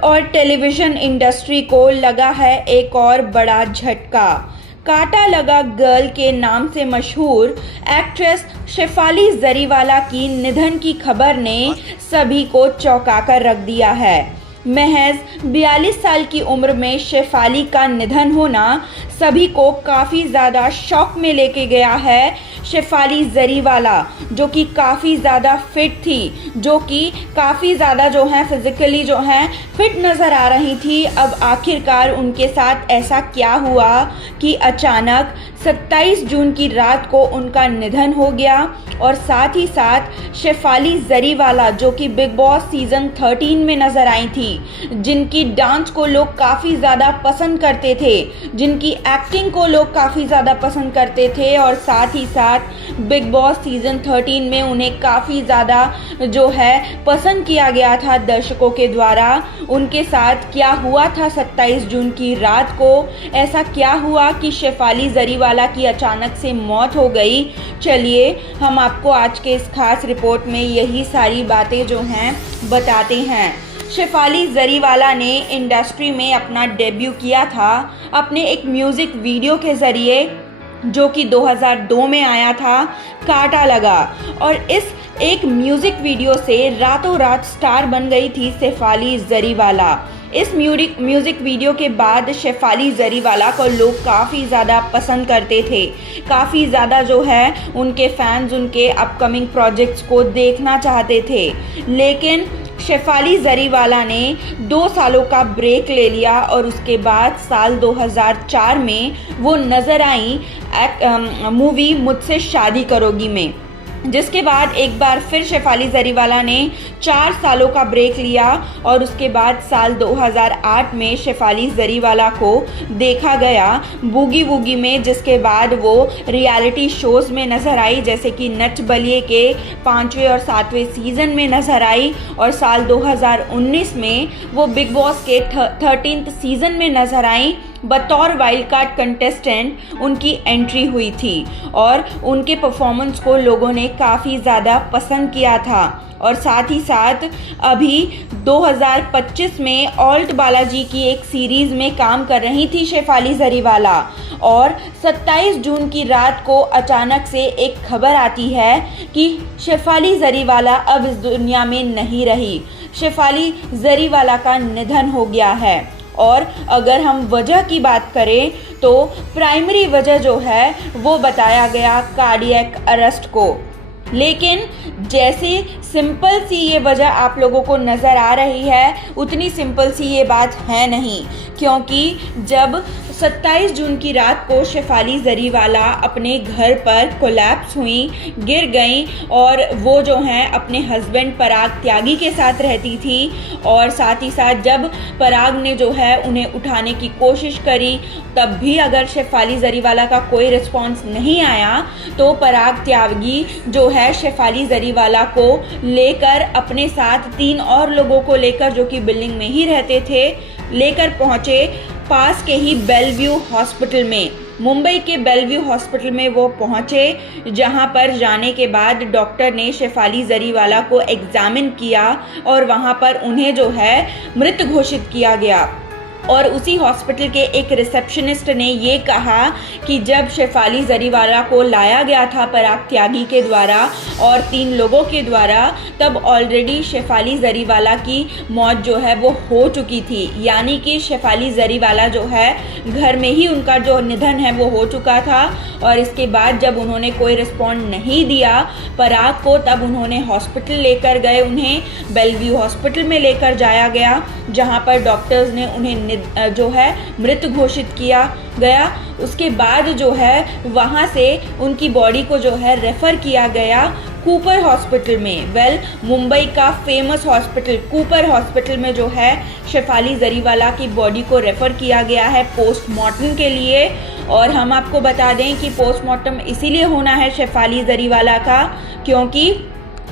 और television industry को लगा है एक और बड़ा झटका। कांटा लगा गर्ल के नाम से मशहूर एक्ट्रेस शेफाली जरीवाला की निधन की खबर ने सभी को चौंका कर रख दिया है। महज 42 साल की उम्र में शेफाली का निधन होना सभी को काफ़ी ज़्यादा शॉक में लेके गया है। शेफाली जरीवाला जो कि काफ़ी ज़्यादा फिट थी, जो कि काफ़ी ज़्यादा जो है फिज़िकली जो है फिट नज़र आ रही थी, अब आखिरकार उनके साथ ऐसा क्या हुआ कि अचानक 27 जून की रात को उनका निधन हो गया। और साथ ही साथ शेफाली जरीवाला जो कि बिग बॉस सीज़न 13 में नज़र आई थी, जिनकी डांस को लोग काफ़ी ज़्यादा पसंद करते थे, जिनकी एक्टिंग को लोग काफ़ी ज़्यादा पसंद करते थे, और साथ ही साथ बिग बॉस सीज़न 13 में उन्हें काफ़ी ज़्यादा जो है पसंद किया गया था दर्शकों के द्वारा। उनके साथ क्या हुआ था 27 जून की रात को, ऐसा क्या हुआ कि शेफाली जरीवाला की अचानक से मौत हो गई? चलिए हम आपको आज के इस खास रिपोर्ट में यही सारी बातें जो हैं बताते हैं। शेफाली जरीवाला ने इंडस्ट्री में अपना डेब्यू किया था अपने एक म्यूज़िक वीडियो के ज़रिए, जो कि 2002 में आया था, कांटा लगा। और इस एक म्यूज़िक वीडियो से रातों रात स्टार बन गई थी शेफाली जरीवाला। इस म्यूज़िक वीडियो के बाद शेफाली जरीवाला को लोग काफ़ी ज़्यादा पसंद करते थे, काफ़ी ज़्यादा जो है उनके फैंस उनके अपकमिंग प्रोजेक्ट्स को देखना चाहते थे। लेकिन शेफाली जरीवाला ने 2 सालों का ब्रेक ले लिया और उसके बाद साल 2004 में वो नज़र आई मूवी मुझसे शादी करोगी में, जिसके बाद एक बार फिर शेफाली जरीवाला ने 4 सालों का ब्रेक लिया और उसके बाद साल 2008 में शेफाली जरीवाला को देखा गया बूगी वूगी में, जिसके बाद वो रियलिटी शोज़ में नज़र आई, जैसे कि नच बलिए के 5वें और 7वें सीज़न में नज़र आई, और साल 2019 में वो बिग बॉस के 13th सीज़न में नज़र आई। बतौर वाइल्ड कार्ड कंटेस्टेंट उनकी एंट्री हुई थी और उनके परफॉर्मेंस को लोगों ने काफ़ी ज़्यादा पसंद किया था। और साथ ही साथ अभी 2025 में ऑल्ट बालाजी की एक सीरीज़ में काम कर रही थी शेफाली जरीवाला, और 27 जून की रात को अचानक से एक खबर आती है कि शेफाली जरीवाला अब इस दुनिया में नहीं रही, शेफाली जरीवाला का निधन हो गया है। और अगर हम वजह की बात करें तो प्राइमरी वजह जो है वो बताया गया कार्डियक अरेस्ट को। लेकिन जैसे सिंपल सी ये वजह आप लोगों को नज़र आ रही है, उतनी सिंपल सी ये बात है नहीं, क्योंकि जब 27 जून की रात को शेफाली जरीवाला अपने घर पर कोलैप्स हुई, गिर गई, और वो जो हैं अपने हस्बैंड पराग त्यागी के साथ रहती थी, और साथ ही साथ जब पराग ने जो है उन्हें उठाने की कोशिश करी, तब भी अगर शेफाली जरीवाला का कोई रिस्पॉन्स नहीं आया, तो पराग त्यागी जो है शेफाली जरीवाला को लेकर अपने साथ 3 और लोगों को लेकर, जो कि बिल्डिंग में ही रहते थे, लेकर पहुँचे पास के ही बेलव्यू हॉस्पिटल में। मुंबई के बेलव्यू हॉस्पिटल में वो पहुँचे, जहाँ पर जाने के बाद डॉक्टर ने शेफाली जरीवाला को एग्जामिन किया और वहाँ पर उन्हें जो है मृत घोषित किया गया। और उसी हॉस्पिटल के एक रिसेप्शनिस्ट ने ये कहा कि जब शेफाली जरीवाला को लाया गया था पराग त्यागी के द्वारा और 3 लोगों के द्वारा, तब ऑलरेडी शेफाली जरीवाला की मौत जो है वो हो चुकी थी, यानी कि शेफाली जरीवाला जो है घर में ही उनका जो निधन है वो हो चुका था। और इसके बाद जब उन्होंने कोई रिस्पॉन्ड नहीं दिया पराग को, तब उन्होंने हॉस्पिटल लेकर गए, उन्हें बेलव्यू हॉस्पिटल में लेकर जाया गया, जहाँ पर डॉक्टर्स ने उन्हें जो है मृत घोषित किया गया। उसके बाद जो है वहाँ से उनकी बॉडी को जो है रेफ़र किया गया कूपर हॉस्पिटल में। मुंबई का फेमस हॉस्पिटल कूपर हॉस्पिटल में जो है शेफाली जरीवाला की बॉडी को रेफ़र किया गया है पोस्टमार्टम के लिए। और हम आपको बता दें कि पोस्टमार्टम इसीलिए होना है शेफाली जरीवाला का, क्योंकि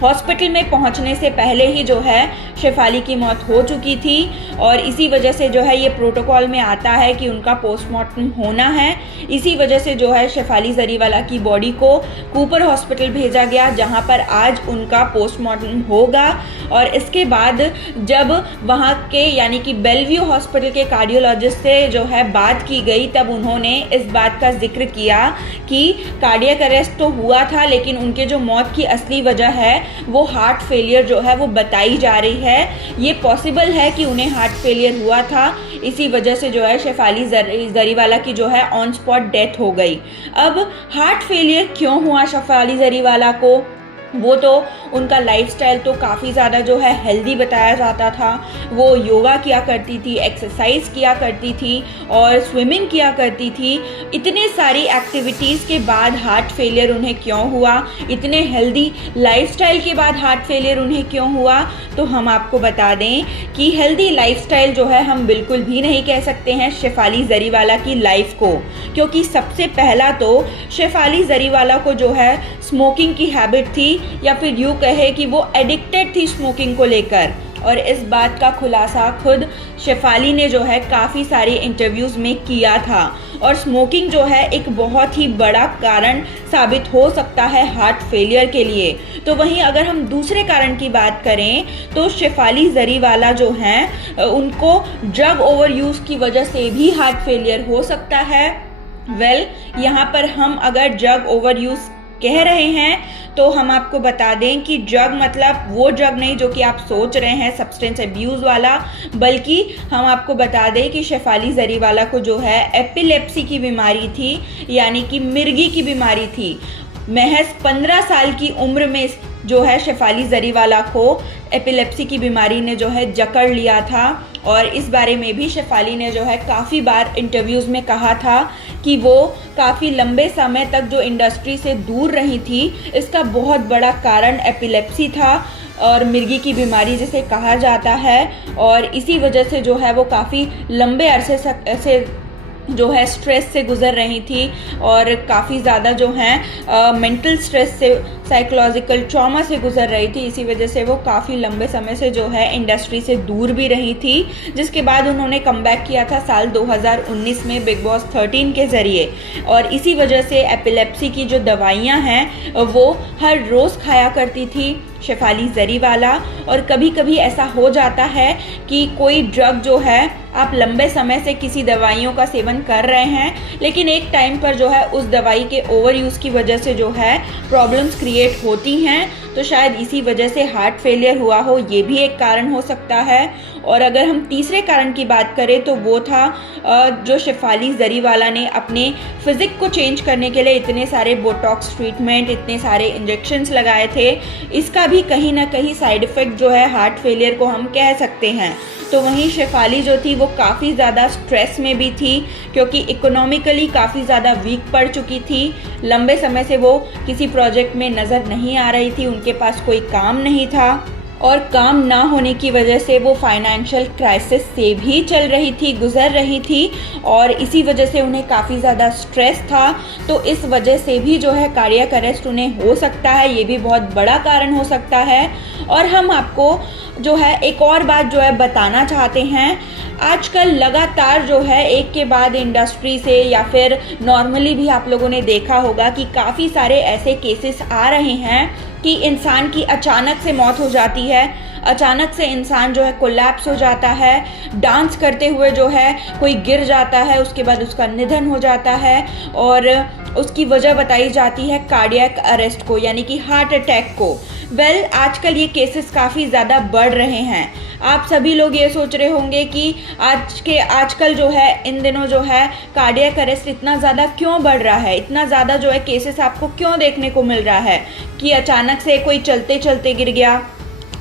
हॉस्पिटल में पहुंचने से पहले ही जो है शेफाली की मौत हो चुकी थी और इसी वजह से जो है ये प्रोटोकॉल में आता है कि उनका पोस्टमार्टम होना है। इसी वजह से जो है शेफाली जरीवाला की बॉडी को कूपर हॉस्पिटल भेजा गया, जहां पर आज उनका पोस्टमार्टम होगा। और इसके बाद जब वहां के यानी कि बेलव्यू हॉस्पिटल के कार्डियोलॉजिस्ट से जो है बात की गई, तब उन्होंने इस बात का जिक्र किया कि कार्डियक अरेस्ट तो हुआ था, लेकिन उनके जो मौत की असली वजह है वो हार्ट फेलियर जो है वो बताई जा रही है। ये पॉसिबल है कि उन्हें हार्ट फेलियर हुआ था, इसी वजह से जो है शेफाली जरीवाला की जो है ऑन स्पॉट डेथ हो गई। अब हार्ट फेलियर क्यों हुआ शेफाली जरीवाला को, वो तो उनका लाइफस्टाइल तो काफ़ी ज़्यादा जो है हेल्दी बताया जाता था। वो योगा किया करती थी, एक्सरसाइज किया करती थी और स्विमिंग किया करती थी। इतने सारी एक्टिविटीज़ के बाद हार्ट फेलियर उन्हें क्यों हुआ, इतने हेल्दी लाइफस्टाइल के बाद हार्ट फेलियर उन्हें क्यों हुआ, तो हम आपको बता दें कि हेल्दी लाइफस्टाइल जो है हम बिल्कुल भी नहीं कह सकते हैं शेफाली जरीवाला की लाइफ को, क्योंकि सबसे पहला तो शेफाली जरीवाला को जो है स्मोकिंग की हैबिट थी, या फिर यूँ कहे कि वो एडिक्टेड थी स्मोकिंग को लेकर। और इस बात का खुलासा खुद शेफाली ने जो है काफ़ी सारे इंटरव्यूज़ में किया था। और स्मोकिंग जो है एक बहुत ही बड़ा कारण साबित हो सकता है हार्ट फेलियर के लिए। तो वहीं अगर हम दूसरे कारण की बात करें तो शेफाली जरीवाला जो हैं उनको ड्रग ओवर यूज़ की वजह से भी हार्ट फेलियर हो सकता है। यहाँ पर हम अगर ड्रग ओवर यूज़ कह रहे हैं तो हम आपको बता दें कि ड्रग मतलब वो ड्रग नहीं जो कि आप सोच रहे हैं सब्सटेंस अब्यूज़ वाला, बल्कि हम आपको बता दें कि शेफाली जरीवाला को जो है एपिलेप्सी की बीमारी थी, यानी कि मिर्गी की बीमारी थी। महज 15 साल की उम्र में जो है शेफाली जरीवाला को एपिलेप्सी की बीमारी ने जो है जकड़ लिया था। और इस बारे में भी शेफाली ने जो है काफ़ी बार इंटरव्यूज़ में कहा था कि वो काफ़ी लंबे समय तक जो इंडस्ट्री से दूर रही थी, इसका बहुत बड़ा कारण एपिलेप्सी था और मिर्गी की बीमारी जिसे कहा जाता है। और इसी वजह से जो है वो काफ़ी लंबे अरसे से जो है स्ट्रेस से गुज़र रही थी और काफ़ी ज़्यादा जो है मेंटल स्ट्रेस से, साइकोलॉजिकल ट्रॉमा से गुज़र रही थी। इसी वजह से वो काफ़ी लंबे समय से जो है इंडस्ट्री से दूर भी रही थी, जिसके बाद उन्होंने कमबैक किया था साल 2019 में बिग बॉस 13 के ज़रिए। और इसी वजह से एपिलेप्सी की जो दवाइयाँ हैं वो हर रोज़ खाया करती थी शेफाली जरीवाला। और कभी कभी ऐसा हो जाता है कि कोई ड्रग जो है आप लंबे समय से किसी दवाइयों का सेवन कर रहे हैं, लेकिन एक टाइम पर जो है उस दवाई के ओवर यूज़ की वजह से जो है प्रॉब्लम्स क्रिएट होती हैं, तो शायद इसी वजह से हार्ट फेलियर हुआ हो, ये भी एक कारण हो सकता है। और अगर हम तीसरे कारण की बात करें तो वो था जो शेफाली जरीवाला ने अपने फिज़िक को चेंज करने के लिए इतने सारे बोटॉक्स ट्रीटमेंट, इतने सारे इंजेक्शंस लगाए थे, इसका भी कहीं ना कहीं साइड इफ़ेक्ट जो है हार्ट फेलियर को हम कह सकते हैं। तो वहीं शेफाली जो थी वो काफ़ी ज़्यादा स्ट्रेस में भी थी, क्योंकि इकोनॉमिकली काफ़ी ज़्यादा वीक पड़ चुकी थी। लंबे समय से वो किसी प्रोजेक्ट में नज़र नहीं आ रही थी, उनके पास कोई काम नहीं था और काम ना होने की वजह से वो फाइनेंशियल क्राइसिस से भी गुज़र रही थी और इसी वजह से उन्हें काफ़ी ज़्यादा स्ट्रेस था। तो इस वजह से भी जो है कार्डियक अरेस्ट उन्हें हो सकता है, ये भी बहुत बड़ा कारण हो सकता है। और हम आपको जो है एक और बात जो है बताना चाहते हैं, आजकल लगातार जो है एक के बाद इंडस्ट्री से या फिर नॉर्मली भी आप लोगों ने देखा होगा कि काफ़ी सारे ऐसे केसेस आ रहे हैं कि इंसान की अचानक से मौत हो जाती है, अचानक से इंसान जो है कोलैप्स हो जाता है, डांस करते हुए जो है कोई गिर जाता है, उसके बाद उसका निधन हो जाता है और उसकी वजह बताई जाती है कार्डियक अरेस्ट को, यानी कि हार्ट अटैक को। आजकल ये केसेस काफ़ी ज़्यादा बढ़ रहे हैं। आप सभी लोग ये सोच रहे होंगे कि आजकल जो है इन दिनों जो है कार्डियक अरेस्ट इतना ज़्यादा क्यों बढ़ रहा है, इतना ज़्यादा जो है केसेस आपको क्यों देखने को मिल रहा है कि अचानक से कोई चलते चलते गिर गया,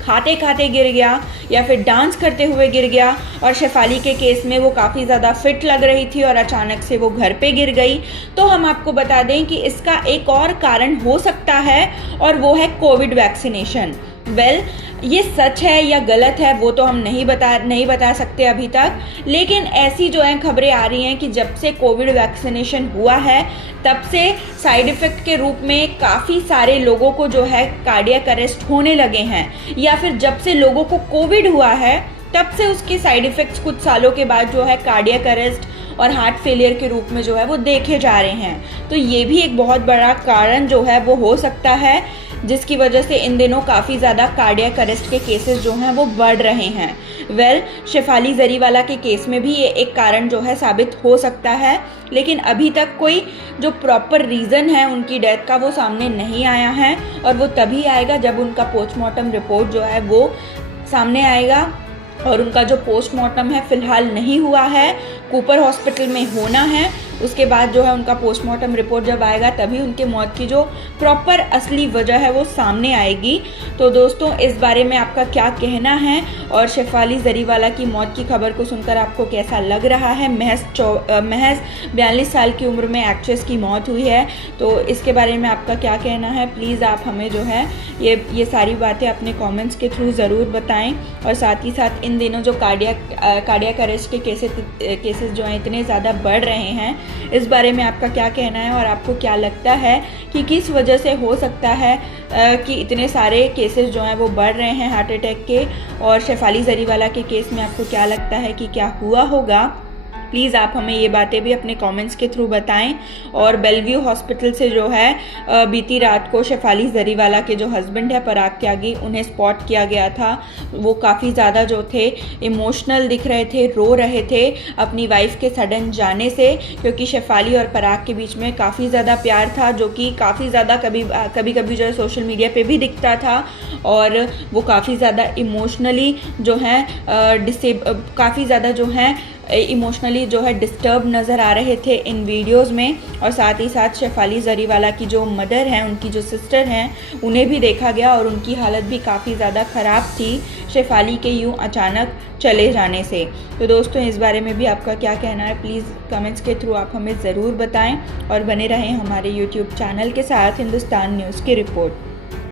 खाते खाते गिर गया या फिर डांस करते हुए गिर गया। और शेफाली के केस में वो काफ़ी ज़्यादा फिट लग रही थी और अचानक से वो घर पे गिर गई। तो हम आपको बता दें कि इसका एक और कारण हो सकता है और वो है कोविड वैक्सीनेशन। वेल ये सच है या गलत है वो तो हम नहीं बता सकते अभी तक, लेकिन ऐसी जो है खबरें आ रही हैं कि जब से कोविड वैक्सीनेशन हुआ है तब से साइड इफ़ेक्ट के रूप में काफ़ी सारे लोगों को जो है कार्डियक अरेस्ट होने लगे हैं, या फिर जब से लोगों को कोविड हुआ है तब से उसके साइड इफ़ेक्ट्स कुछ सालों के बाद जो है कार्डियक अरेस्ट और हार्ट फेलियर के रूप में जो है वो देखे जा रहे हैं। तो ये भी एक बहुत बड़ा कारण जो है वो हो सकता है, जिसकी वजह से इन दिनों काफ़ी ज़्यादा कार्डियक अरेस्ट के केसेस जो हैं वो बढ़ रहे हैं। वेल शेफाली जरीवाला के केस में भी ये एक कारण जो है साबित हो सकता है, लेकिन अभी तक कोई जो प्रॉपर रीज़न है उनकी डेथ का वो सामने नहीं आया है, और वो तभी आएगा जब उनका पोस्टमार्टम रिपोर्ट जो है वो सामने आएगा। और उनका जो पोस्टमार्टम है फ़िलहाल नहीं हुआ है, कूपर हॉस्पिटल में होना है। उसके बाद जो है उनका पोस्टमार्टम रिपोर्ट जब आएगा तभी उनके मौत की जो प्रॉपर असली वजह है वो सामने आएगी। तो दोस्तों इस बारे में आपका क्या कहना है, और शेफाली जरीवाला की मौत की खबर को सुनकर आपको कैसा लग रहा है? महज 42 साल की उम्र में एक्ट्रेस की मौत हुई है, तो इसके बारे में आपका क्या कहना है? प्लीज़ आप हमें जो है ये सारी बातें अपने कॉमेंट्स के थ्रू ज़रूर बताएँ। और साथ ही साथ इन दिनों जो कार्डियक अरेस्ट के केसेस जो हैं इतने ज़्यादा बढ़ रहे हैं, इस बारे में आपका क्या कहना है, और आपको क्या लगता है कि किस वजह से हो सकता है कि इतने सारे केसेस जो हैं वो बढ़ रहे हैं हार्ट अटैक के? और शेफाली जरीवाला के केस में आपको क्या लगता है कि क्या हुआ होगा? प्लीज़ आप हमें ये बातें भी अपने कमेंट्स के थ्रू बताएं। और बेलव्यू हॉस्पिटल से जो है बीती रात को शेफाली जरीवाला के जो हस्बैंड है पराग त्यागी, उन्हें स्पॉट किया गया था। वो काफ़ी ज़्यादा जो थे इमोशनल दिख रहे थे, रो रहे थे अपनी वाइफ के सडन जाने से, क्योंकि शेफाली और पराग के बीच में काफ़ी ज़्यादा प्यार था, जो कि काफ़ी ज़्यादा कभी कभी जो है सोशल मीडिया पे भी दिखता था। और वो काफ़ी ज़्यादा इमोशनली जो है काफ़ी ज़्यादा जो है इमोशनली जो है डिस्टर्ब नज़र आ रहे थे इन वीडियोस में। और साथ ही साथ शेफाली जरीवाला की जो मदर हैं, उनकी जो सिस्टर हैं, उन्हें भी देखा गया और उनकी हालत भी काफ़ी ज़्यादा ख़राब थी शेफाली के यूँ अचानक चले जाने से। तो दोस्तों इस बारे में भी आपका क्या कहना है? प्लीज़ कमेंट्स के थ्रू आप हमें ज़रूर बताएं, और बने रहें हमारे यूट्यूब चैनल के साथ हिंदुस्तान न्यूज़ की रिपोर्ट।